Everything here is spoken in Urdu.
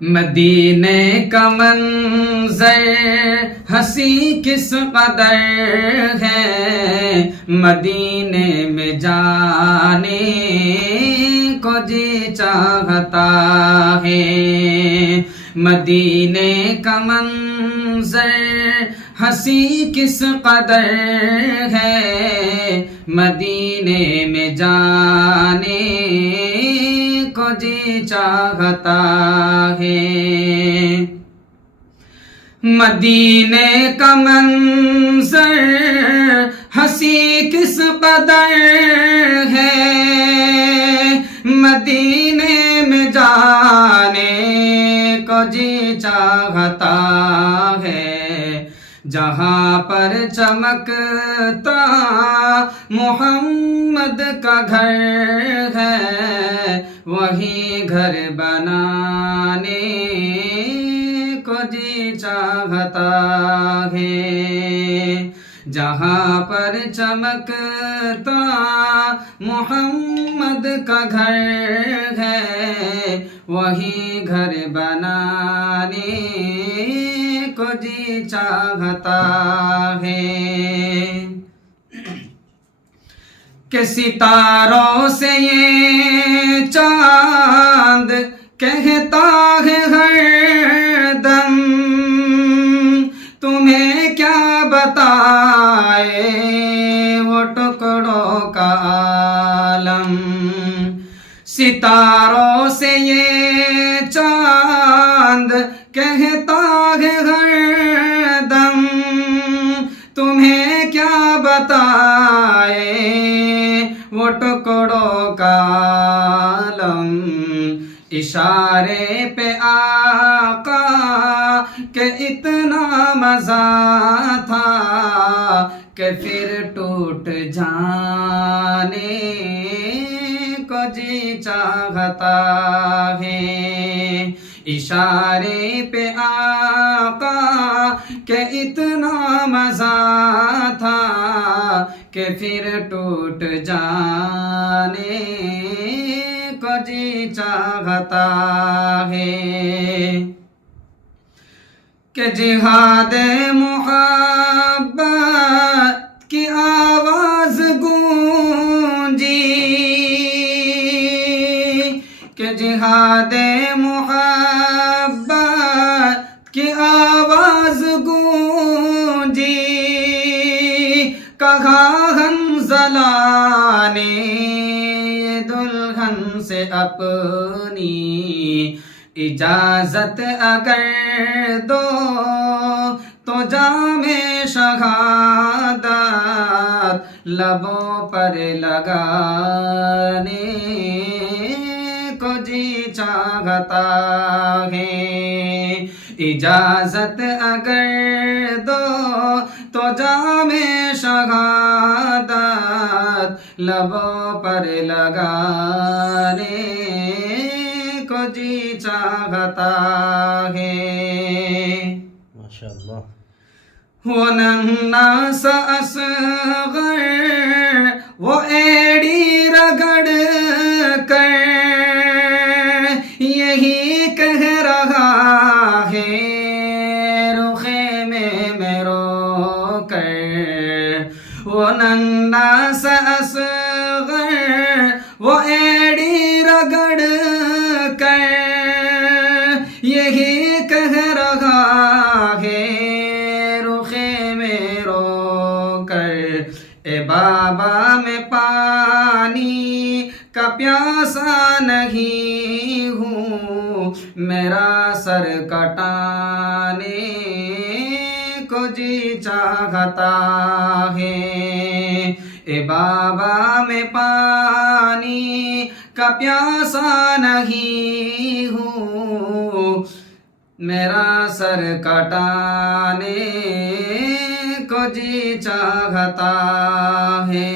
مدینے کا منظر ہنسی کس قدر ہے، مدینے میں جانے کو جی چاہتا ہے۔ مدینے کا منظر ہنسی کس قدر ہے، مدینے میں جانے کو جی چاہتا ہے۔ مدینے کا منظر ہنسی کس قدر ہے، مدینے میں جانے کو جی چاہتا ہے۔ جہاں پر چمکتا محمد کا گھر ہے، وہیں گھر بنانے کو جی چاہتا ہے۔ جہاں پر چمکتا محمد کا گھر ہے، وہیں گھر بنانے کو جی چاہتا ہے۔ کہ ستاروں سے یہ چاند کہتا ہے ہر دم، تمہیں کیا بتائے وہ ٹکڑوں کا عالم۔ ستاروں سے یہ چاند کہتا ہے ہر دم، تمہیں کیا بتائے وہ ٹکڑوں کا عالم۔ اشارے پہ آقا کہ اتنا مزہ تھا کہ پھر ٹوٹ جانے کو جی چاہتا ہے۔ اشارے پہ آقا کہ اتنا مزہ تھا کہ پھر ٹوٹ جانے کو جی چاہتا ہے۔ کہ جہاد محبت کی آواز گونجی، کہ جہاد محبت کی آواز گونجی، کہا حنظلہ نے دلہن سے اپنی اجازت اگر دو تو جام شہادت لبوں پر لگانے کو جی چاہتا ہے۔ اجازت اگر دو تو جام شہادت لبوں پر لگانے کو جی چاہتا ہے۔ ماشاءاللہ۔ وہ ننھا سا اصغر وہ ایڑی رگڑ کر یہی کہہ رہا ہے رخے میں رو کر۔ وہ ننھا سا اصغر وہ ایڑی رگڑ کر یہی کہہ رہا ہے رخے میں رو کر۔ اے بابا میں پانی کا پیاسا نہیں ہوں، میرا سر کٹانے کو جی چاہتا ہے۔ اے بابا میں پانی کا پیاسا نہیں ہوں، میرا سر کٹانے کو جی چاہتا ہے۔